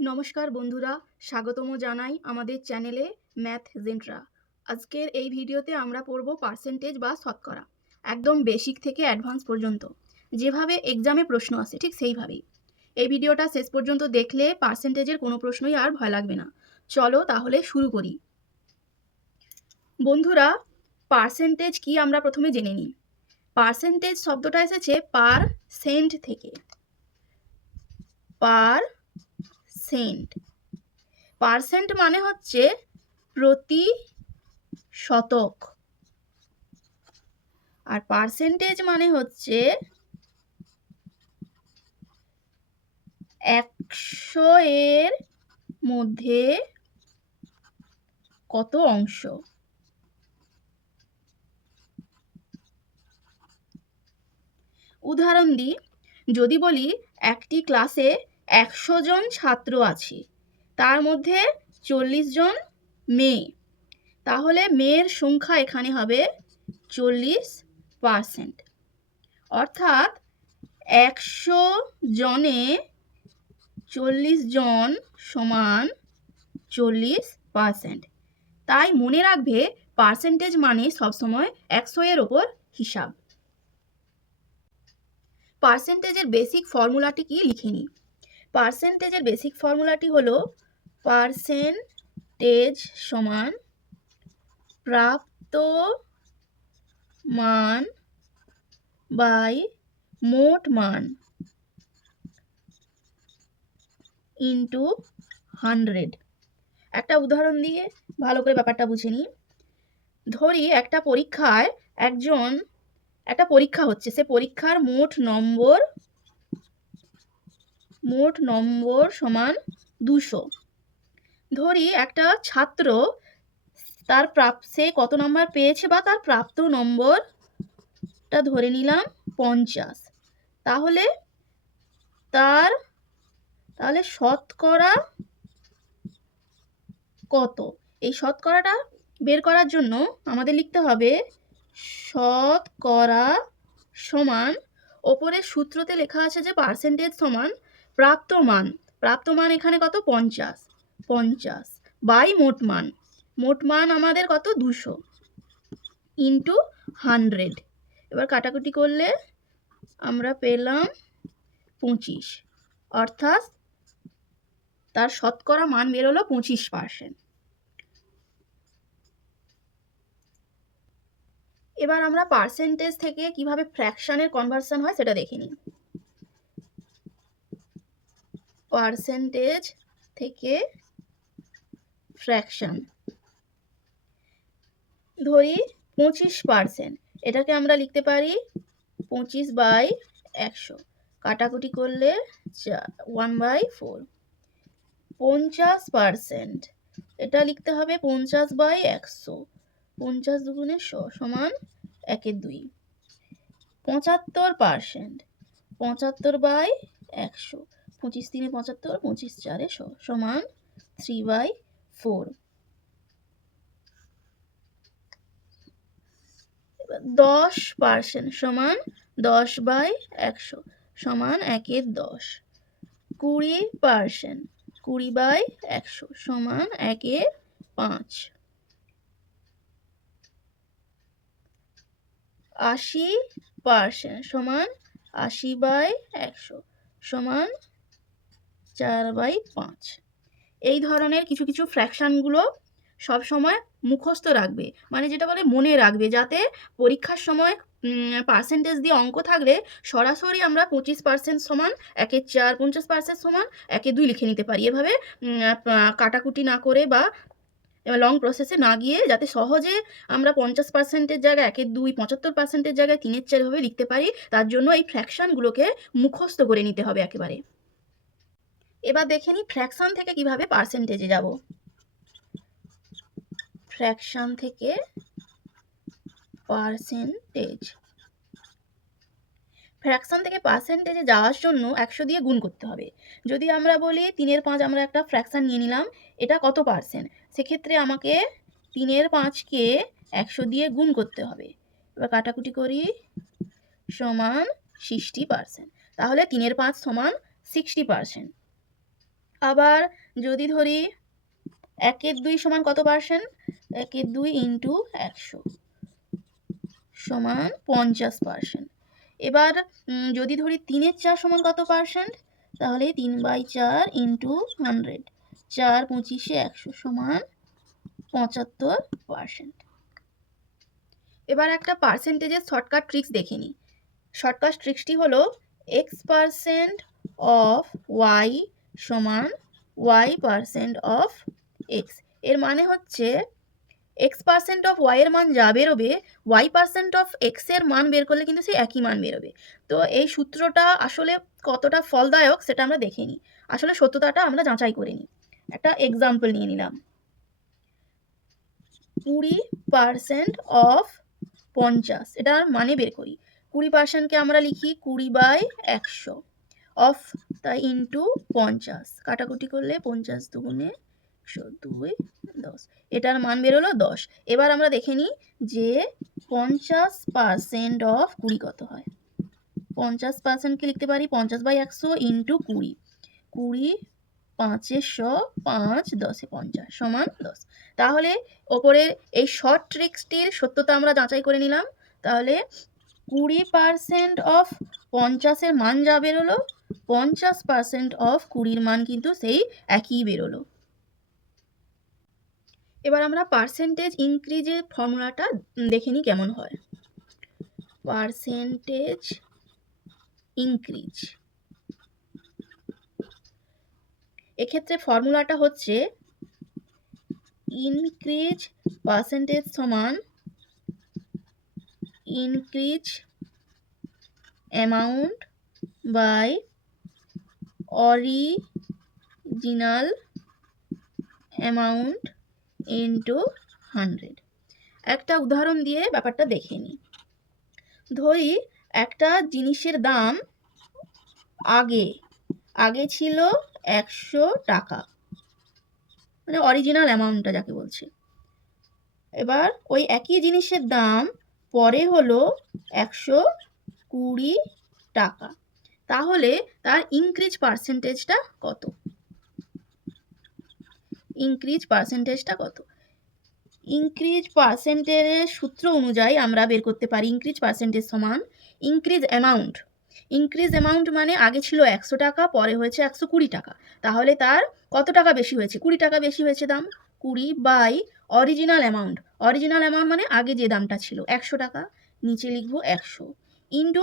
নমস্কার বন্ধুরা, স্বাগতম জানাই আমাদের চ্যানেলে ম্যাথ জেন্ট্রা। আজকের এই ভিডিওতে আমরা পড়ব পার্সেন্টেজ বা শতকরা, একদম বেসিক থেকে অ্যাডভান্স পর্যন্ত যেভাবে এক্সামে প্রশ্ন আসে ঠিক সেইভাবেই। এই ভিডিওটা শেষ পর্যন্ত দেখলে পার্সেন্টেজের কোনো প্রশ্নই আর ভয় লাগবে না। চলো তাহলে শুরু করি। বন্ধুরা, পার্সেন্টেজ কি আমরা প্রথমে জেনে নিই। পার্সেন্টেজ শব্দটা এসেছে পারসেন্ট থেকে। পারসেন্ট পার্সেন্ট মানে হচ্ছে প্রতি শতক, আর পার্সেন্টেজ মানে হচ্ছে 100 এর মধ্যে কত অংশ। উদাহরণ দিই, যদি বলি একটি ক্লাসে 100 জন ছাত্র আছে, তার মধ্যে 40 জন মেয়ে, তাহলে মেয়ের সংখ্যা এখানে হবে 40%। অর্থাৎ 100 জনে 40 জন সমান 40%। তাই মনে রাখবে পার্সেন্টেজ মানে সবসময় 100 এর ওপর হিসাব। পার্সেন্টেজের বেসিক ফর্মুলাটি কি লিখে নিই। পার্সেন্টেজের বেসিক ফর্মুলাটি হলো পার্সেন্টেজ সমান প্রাপ্ত মান বাই মোট মান ইন্টু 100। একটা উদাহরণ দিয়ে ভালো করে ব্যাপারটা বুঝে নিই। ধরি একটা পরীক্ষা হচ্ছে, সে পরীক্ষার মোট নম্বর সমান 200। ধরি একটা ছাত্র সে কত নম্বর পেয়েছে বা তার প্রাপ্ত নম্বরটা ধরে নিলাম 50। তাহলে শতকরা কত। এই শতকরাটা বের করার জন্য আমাদের লিখতে হবে শতকরা সমান, ওপরের সূত্রতে লেখা আছে যে পার্সেন্টেজ সমান প্রাপ্ত মান এখানে কত 50 বাই মোট মান আমাদের কত 200 ইন্টু 100। এবার কাটাকুটি করলে আমরা পেলাম 25, অর্থাৎ তার শতকরা মান বেরোলো 25%। এবার আমরা পার্সেন্টেজ থেকে কিভাবে ফ্র্যাকশনের কনভার্সন হয় সেটা দেখে নিই। পার্সেন্টেজ থেকে ফ্র্যাকশন, ধরি 25%, এটাকে আমরা লিখতে পারি 25/100। কাটাকুটি করলে 1/4। 50%, এটা লিখতে হবে 50/100। 50 দুগুণে 100 সমান 1/2। 75%, 75/100। 25 3 75, 25 4 100 সমান 3/4। 10% সমান 10/100 সমান 1/10। 20%, 20/100 সমান 1/5। 80% সমান 80/100 সমান 4/5। এই ধরনের কিছু কিছু ফ্র্যাকশনগুলো সব সময় মুখস্থ রাখবে, মানে যেটা বলে মনে রাখবে, যাতে পরীক্ষার সময় পার্সেন্টেজ দিয়ে অঙ্ক থাকলে সরাসরি আমরা 25% সমান 1/4, 50% সমান 1/2 লিখে নিতে পারি। এভাবে কাটাকুটি না করে বা লং প্রসেসে না গিয়ে যাতে সহজে আমরা 50%-এর জায়গায় 1/2, 75%-এর জায়গায় 3/4 ভাবে লিখতে পারি, তার জন্য এই ফ্র্যাকশনগুলোকে মুখস্থ করে নিতে হবে একেবারে। এবার দেখে নিই ফ্র্যাকশন থেকে কিভাবে পার্সেন্টেজে যাব। ফ্র্যাকশন থেকে পার্সেন্টেজে যাওয়ার জন্য 100 দিয়ে গুণ করতে হবে। যদি আমরা বলি 3/5, আমরা একটা ফ্র্যাকশন নিয়ে নিলাম, এটা কত পার্সেন্ট, সেক্ষেত্রে আমাকে 3/5কে 100 দিয়ে গুণ করতে হবে। এবার কাটাকুটি করি, সমান 60%। তাহলে 3/5 সমান 60%। আবার যদি ধরি 1/2 সমান কত পার্সেন্ট, 1/2 ইন্টু 100 সমান 50%। এবার যদি ধরি 3/4 সমান কত পার্সেন্ট, তাহলে 3/4 ইন্টু 100, 4 25 100 সমান 75%। এবার একটা পার্সেন্টেজের শর্টকাট ট্রিক্স দেখে নিই। শর্টকাট ট্রিক্সটি হলো x% অফ y সমান y% অফ x। এর মানে হচ্ছে x% অফ y এর মান যা বেরোবে y% অফ x এর মান বের করলে কিন্তু সেই একই মান বেরোবে। তো এই সূত্রটা আসলে কতটা ফলদায়ক সেটা আমরা দেখে নিই, আসলে সত্যতাটা আমরা যাচাই করে নিই। একটা এক্সাম্পল নিয়ে নিলাম, 20% অফ 50, এটার মানে বের করি। 20%কে আমরা লিখি 20/100 অফ, তাই ইন্টু 50, কাটাকুটি করলে 50 দুগুণে 100, 2 10, এটার মান বেরোলো 10। এবার আমরা দেখে নিই যে 50% অফ 20 কত হয়। 50%কে লিখতে পারি 50/100 ইন্টু 20, 20 5 100, 5 10 50 সমান 10। তাহলে ওপরে এই শর্ট ট্রিক্সটির সত্যতা আমরা যাচাই করে নিলাম। তাহলে 20% অফ 50-এর মান যা বেরোলো, 50% অফ 20-র মান কিন্তু সেই একই বেরোলো। এবার আমরা পার্সেন্টেজ ইনক্রিজের ফর্মুলাটা দেখে নিই কেমন হয়। পার্সেন্টেজ ইনক্রিজ, এক্ষেত্রে ফর্মুলাটা হচ্ছে ইনক্রিজ পার্সেন্টেজ সমান increase amount by original amount into 100। একটা উদাহরণ দিয়ে ব্যাপারটা দেখে নিই। ধরি একটা জিনিসের দাম আগে ছিল 100 টাকা, মানে অরিজিনাল অ্যামাউন্টটা যাকে বলছে। এবার ওই একই জিনিসের দাম পরে হলো 120 টাকা, তাহলে তার ইনক্রিজ পার্সেন্টেজটা কত? ইনক্রিজ পার্সেন্টেজটা কত? ইনক্রিজ পার্সেন্টেজের সূত্র অনুযায়ী আমরা বের করতে পারি ইনক্রিজ পার্সেন্টেজ সমান ইনক্রিজ অ্যামাউন্ট। ইনক্রিজ অ্যামাউন্ট মানে আগে ছিল 100 টাকা, পরে হয়েছে 120 টাকা, তাহলে তার কত টাকা বেশি হয়েছে? 20 টাকা বেশি হয়েছে দাম। 20 by original amount, original amount মানে আগে যে দামটা ছিল 100 টাকা, নিচে লিখবো 100 ইন্টু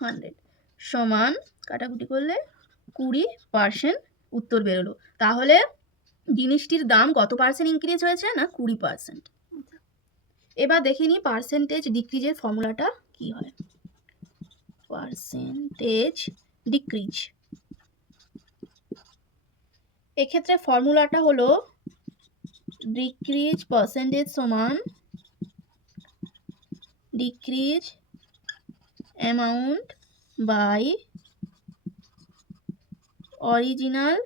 100 সমান, কাটাকুটি করলে 20% উত্তর বেরোলো। তাহলে জিনিসটির দাম কত পার্সেন্ট ইনক্রিজ হয়েছে? না 20%। এবার দেখে নিই পার্সেন্টেজ ডিক্রিজের ফর্মুলাটা কি হয়। পার্সেন্টেজ ডিক্রিজ, এক্ষেত্রে ফর্মুলাটা হলো ডিক্রিজ পার্সেন্টেজ সমান decrease amount by original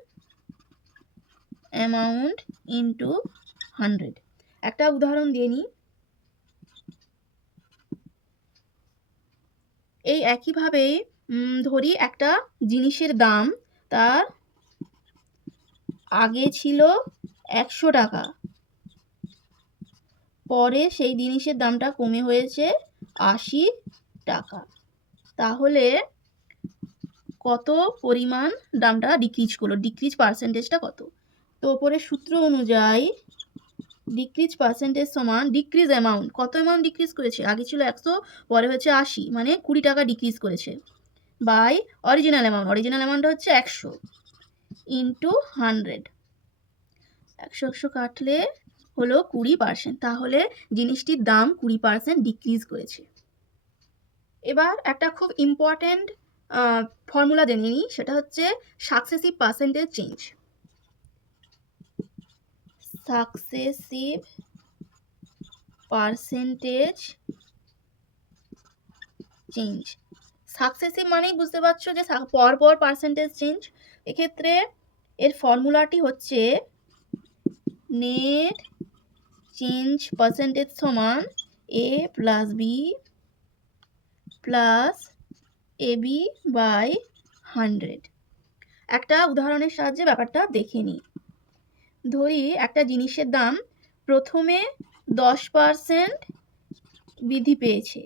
amount into 100। একটা উদাহরণ দিয়ে নিই। এই একইভাবে ধরি একটা জিনিসের দাম তার আগে ছিল 100 টাকা, পরে সেই জিনিসের দামটা কমে হয়েছে 80 টাকা, তাহলে কত পরিমাণ দামটা ডিক্রিজ করলো, ডিক্রিজ পার্সেন্টেজটা কত? তো ওপরে সূত্র অনুযায়ী ডিক্রিজ পার্সেন্টেজ সমান ডিক্রিজ অ্যামাউন্ট, কত অ্যামাউন্ট ডিক্রিজ করেছে? আগে ছিল 100, পরে হচ্ছে 80, মানে 20 টাকা ডিক্রিজ করেছে, বাই অরিজিনাল অ্যামাউন্ট, অরিজিনাল অ্যামাউন্টটা হচ্ছে 100 ইন্টু 100, 100 কাটলে হলো 20%, তাহলে জিনিসটির দাম 20% ডিক্রিজ করেছে। এবার একটা খুব ইম্পর্ট্যান্ট ফর্মুলা জেনে নিই, সেটা হচ্ছে successive percentage change. Successive percentage change, successive মানেই বুঝতে পারছো যে পরপর পার্সেন্টেজ চেঞ্জ। এক্ষেত্রে এর ফর্মুলাটি হচ্ছে নেট চেঞ্জ পার্সেন্টেজ সমান a plus B plus ab by 100। একটা উদাহরণের সাহায্যে ব্যাপারটা দেখে নিই। ধরি একটা জিনিসের দাম প্রথমে 10% বৃদ্ধি পেয়েছে,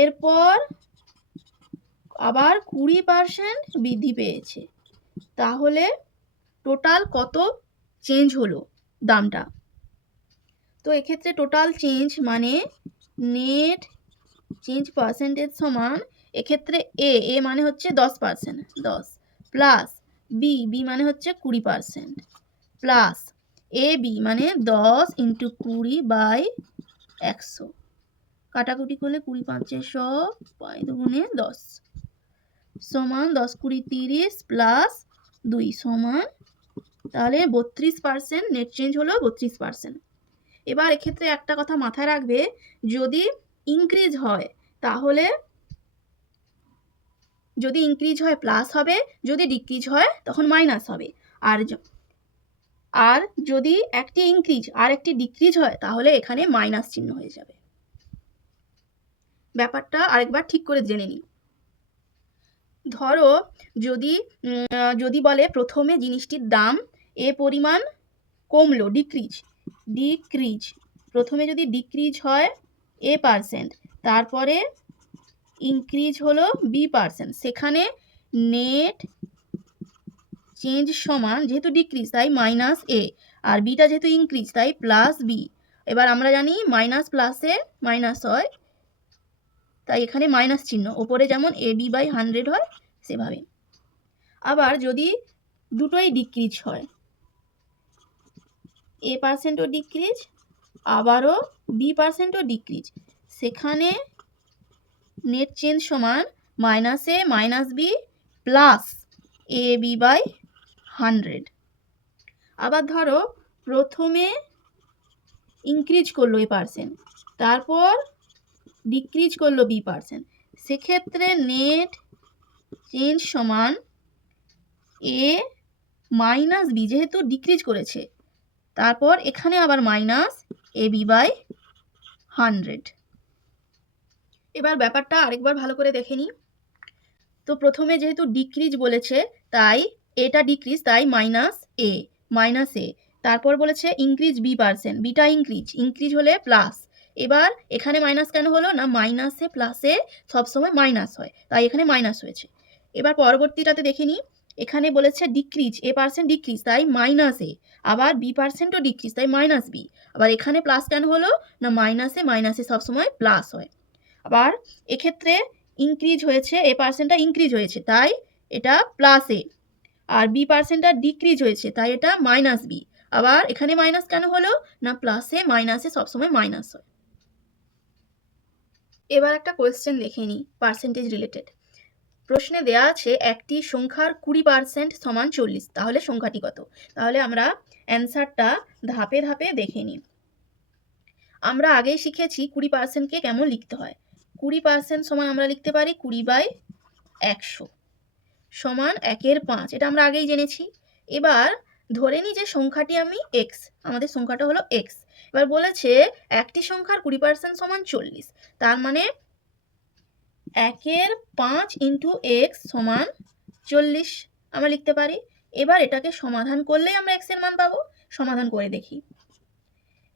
এরপর আবার 20% বৃদ্ধি পেয়েছে, তাহলে টোটাল কত চেঞ্জ হলো দামটা? তো এক্ষেত্রে টোটাল চেঞ্জ মানে নেট চেঞ্জ পার্সেন্টেজ সমান এক্ষেত্রে এ মানে হচ্ছে 10%, 10 প্লাস বি মানে হচ্ছে 20% প্লাস বি মানে 10 ইন্টু 20/100, কাটাকুটি করলে 20 5 100, 5 দুগুণে 10 সমান 10 20 30 প্লাস 2 সমান, তাহলে 32% নেট চেঞ্জ হলো 32%। এবার এক্ষেত্রে একটা কথা মাথায় রাখবে, যদি ইনক্রিজ হয় তাহলে যদি ইনক্রিজ হয় প্লাস হবে, যদি ডিক্রিজ হয় তখন মাইনাস হবে। আর যদি একটি ইনক্রিজ আর একটি ডিক্রিজ হয় তাহলে এখানে মাইনাস চিহ্ন হয়ে যাবে। ব্যাপারটা আরেকবার ঠিক করে জেনে নিই। ধরো যদি বলে প্রথমে জিনিসটির দাম এ পরিমাণ কমলো, ডিক্রিজ প্রথমে যদি ডিক্রিজ হয় A%, তারপরে ইনক্রিজ হলো B%, সেখানে নেট চেঞ্জ সমান যেহেতু ডিক্রিজ তাই মাইনাস এ, আর বিটা যেহেতু ইনক্রিজ তাই প্লাস বি। এবার আমরা জানি মাইনাস প্লাসে মাইনাস হয়, তাই এখানে মাইনাস চিহ্ন, ওপরে যেমন AB/100 হয় সেভাবে। আবার যদি দুটোই ডিক্রিজ হয়, A%ও ডিক্রিজ আবারও B%ও ডিক্রিজ, সেখানে নেট চেঞ্জ সমান মাইনাস এ মাইনাস বি প্লাস AB/100। আবার ধরো প্রথমে ইনক্রিজ করলো A%, তারপর ডিক্রিজ করলো B%, সেক্ষেত্রে নেট চেঞ্জ সমান এ মাইনাস বি, যেহেতু ডিক্রিজ করেছে, তারপর এখানে আবার মাইনাস AB/100। এবার ব্যাপারটা আরেকবার ভালো করে দেখে নিই। তো প্রথমে যেহেতু ডিক্রিজ বলেছে তাই এটা ডিক্রিজ, তাই মাইনাস এ, তারপর বলেছে ইনক্রিজ B%, বিটা ইনক্রিজ হলে প্লাস। এবার এখানে মাইনাস কেন হলো না, মাইনাসে প্লাসে সবসময় মাইনাস হয়, তাই এখানে মাইনাস হয়েছে। এবার পরবর্তীটাতে দেখে নিই, এখানে বলেছে ডিক্রিজ A% ডিক্রিজ তাই মাইনাস এ, আবার B%ও ডিক্রিজ তাই মাইনাস বি। আবার এখানে প্লাস কেন হলো না, মাইনাসে সবসময় প্লাস হয়। আবার এক্ষেত্রে ইনক্রিজ হয়েছে, A%টা ইনক্রিজ হয়েছে তাই এটা প্লাস এ, আর B%টা ডিক্রিজ হয়েছে তাই এটা মাইনাস বি। আবার এখানে মাইনাস কেন হলো না, মাইনাসে সবসময় মাইনাস হয়। এবার একটা কোয়েশ্চেন দেখে নিই পার্সেন্টেজ রিলেটেড। প্রশ্নে দেয়া আছে একটি সংখ্যার 20% সমান 40, তাহলে সংখ্যাটি কত? তাহলে আমরা অ্যান্সারটা ধাপে ধাপে দেখে নিই। আমরা আগেই শিখেছি 20%কে কেমন লিখতে হয়। 20% সমান আমরা লিখতে পারি 20/100 সমান 1/5, এটা আমরা আগেই জেনেছি। এবার ধরে নিই যে সংখ্যাটি আমি x, আমাদের সংখ্যাটা হলো x। এবার বলেছে একটি সংখ্যার 20% সমান 40, তার মানে 1/5 ইন্টু x সমান 40 আমরা লিখতে পারি। এবার এটাকে সমাধান করলেই আমরা x এর মান পাবো। সমাধান করে দেখি,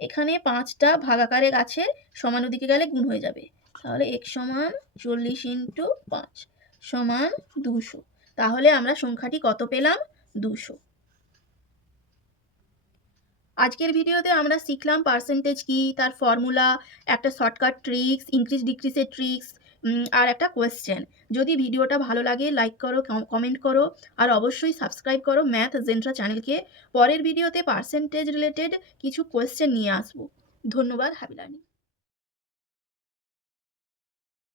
এখানে 5টা ভাগাকারে আছে, সমান ওদিকে গেলে গুণ হয়ে যাবে, তাহলে x সমান 40 ইন্টু 5 সমান 200। তাহলে আমরা সংখ্যাটি কত পেলাম, 200। আজকের ভিডিওতে আমরা শিখলাম পার্সেন্টেজ কি, তার ফর্মুলা, একটা শর্টকাট ট্রিক্স, ইনক্রিজ ডিক্রিজের ট্রিক্স, আর একটা কোয়েশ্চেন। যদি ভিডিওটা ভালো লাগে লাইক করো, কমেন্ট করো, আর অবশ্যই সাবস্ক্রাইব করো ম্যাথ জেন্ট্রা চ্যানেলকে। পরের ভিডিওতে পার্সেন্টেজ রিলেটেড কিছু কোয়েশ্চেন নিয়ে আসবো। ধন্যবাদ, হ্যাপি লার্নিং।